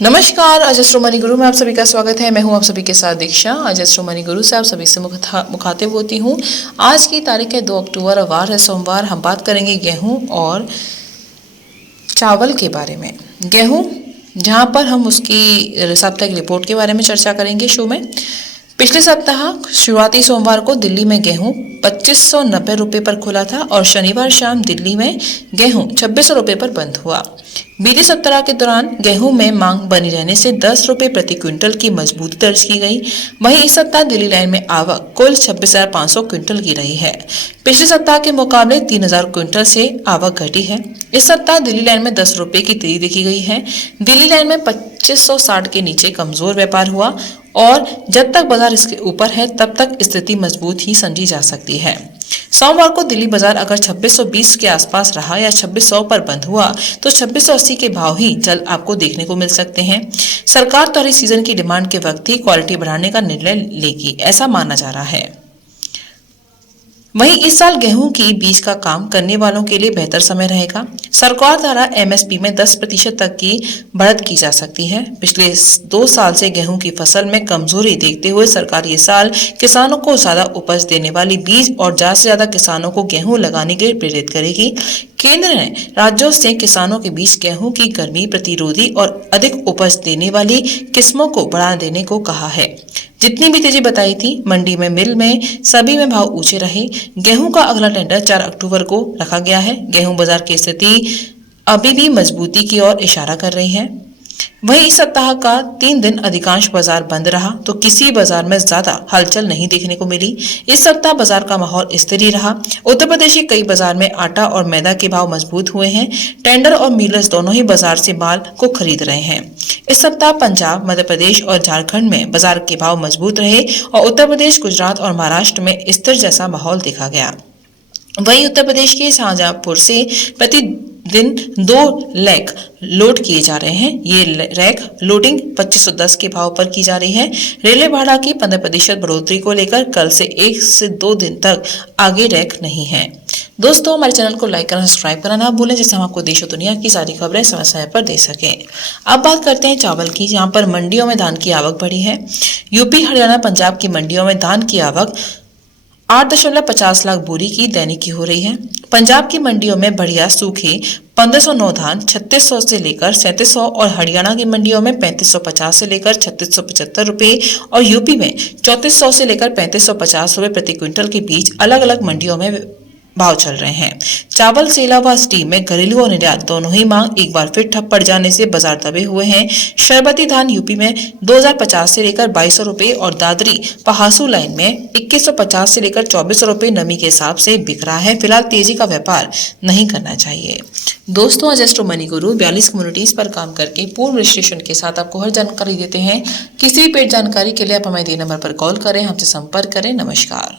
नमस्कार, अजस्त्र मणि गुरु में आप सभी का स्वागत है। मैं हूं आप सभी के साथ दीक्षा। अजस्त्र मणि गुरु से आप सभी से मुखातिब होती हूं। आज की तारीख है 2 अक्टूबर, वार है सोमवार। हम बात करेंगे गेहूं और चावल के बारे में। गेहूं, जहां पर हम उसकी साप्ताहिक रिपोर्ट के बारे में चर्चा करेंगे शो में। पिछले सप्ताह शुरुआती सोमवार को दिल्ली में गेहूं 2590 रुपये पर खुला था और शनिवार शाम दिल्ली में गेहूं 2600 रुपये पर बंद हुआ। बीते सप्ताह के दौरान गेहूं में मांग बनी रहने से 10 रुपये प्रति क्विंटल की मजबूती दर्ज की गई। वहीं इस सप्ताह दिल्ली लाइन में आवक कुल 26,500 क्विंटल की रही है। पिछले सप्ताह के मुकाबले 3,000 क्विंटल से आवक घटी है। इस सप्ताह दिल्ली लाइन में 10 रुपये की तेजी देखी गई है। दिल्ली लाइन में 2560 के नीचे कमजोर व्यापार हुआ और जब तक बाजार इसके ऊपर है तब तक स्थिति मजबूत ही समझी जा सकती है। सोमवार को दिल्ली बाजार अगर 2620 के आसपास रहा या 2600 पर बंद हुआ तो 2680 के भाव ही जल्द आपको देखने को मिल सकते हैं। सरकार तो इस सीजन की डिमांड के वक्त ही क्वालिटी बढ़ाने का निर्णय लेगी, ऐसा माना जा रहा है। वहीं इस साल गेहूं की बीज का काम करने वालों के लिए बेहतर समय रहेगा। सरकार द्वारा एमएसपी में 10% तक की बढ़त की जा सकती है। पिछले 2 साल से गेहूं की फसल में कमजोरी देखते हुए सरकार ये साल किसानों को ज्यादा उपज देने वाली बीज और ज्यादा से ज्यादा किसानों को गेहूं लगाने के लिए प्रेरित करेगी। केंद्र ने राज्यों से किसानों के बीच गेहूं की गर्मी प्रतिरोधी और अधिक उपज देने वाली किस्मों को बढ़ा देने को कहा है। जितनी भी तेजी बताई थी, मंडी में, मिल में, सभी में भाव ऊंचे रहे। गेहूं का अगला टेंडर 4 अक्टूबर को रखा गया है। गेहूं बाजार की स्थिति अभी भी मजबूती की ओर इशारा कर रही है। वहीं इस सप्ताह का 3 दिन अधिकांश बाजार बंद रहा तो किसी बाजार में ज्यादा हलचल नहीं देखने को मिली। इस सप्ताह बाजार का माहौल स्थिर ही रहा। उत्तर प्रदेश के कई बाजार में आटा और मैदा के भाव मजबूत हुए हैं। टेंडर और मिलर्स दोनों ही बाजार से माल को खरीद रहे हैं। इस सप्ताह पंजाब, मध्य प्रदेश और झारखंड में बाजार के भाव मजबूत रहे और उत्तर प्रदेश, गुजरात और महाराष्ट्र में स्थिर जैसा माहौल देखा गया। वहीं उत्तर प्रदेश के शाहजहांपुर से प्रति दिन 2 रैक लोड किए जा रहे हैं। ये रैक लोडिंग 2510 के भाव पर की जा रही है। रेलवे भाड़ा की 15% बढ़ोतरी को लेकर कल से 1 से 2 दिन तक आगे रैक नहीं है। दोस्तों, हमारे चैनल को लाइक करना, सब्सक्राइब करना ना भूलें, जिससे हम आपको देश और दुनिया की सारी खबरें समय समय पर दे सकें। अब बात करते हैं चावल की, जहां पर मंडियों में धान की आवक बढ़ी है। यूपी, हरियाणा, पंजाब की मंडियों में धान की आवक 8.50 लाख बोरी की दैनिक की हो रही है। पंजाब की मंडियों में बढ़िया सूखे 1509 धान 3600 से लेकर 3700 और हरियाणा की मंडियों में 3550 से लेकर 3675 रुपए और यूपी में 3400 से लेकर 3550 रुपए प्रति क्विंटल के बीच अलग अलग मंडियों में भाव चल रहे हैं। चावल से अलावा स्टीम में घरेलू और निर्यात दोनों ही मांग एक बार फिर ठप पड़ जाने से बाजार दबे हुए हैं। शरबती धान यूपी में 2050 से लेकर 2200 रुपए और दादरी पहासू लाइन में 2150 से लेकर 2400 रुपए नमी के हिसाब से बिक रहा है। फिलहाल तेजी का व्यापार नहीं करना चाहिए। दोस्तों, अजस्त्र मणि गुरु 42 कम्युनिटीज पर काम करके पूर्ण रजिस्ट्रेशन के साथ आपको हर जानकारी देते हैं। किसी भी पेड जानकारी के लिए आप हमें दिए नंबर पर कॉल करें, हमसे संपर्क करें। नमस्कार।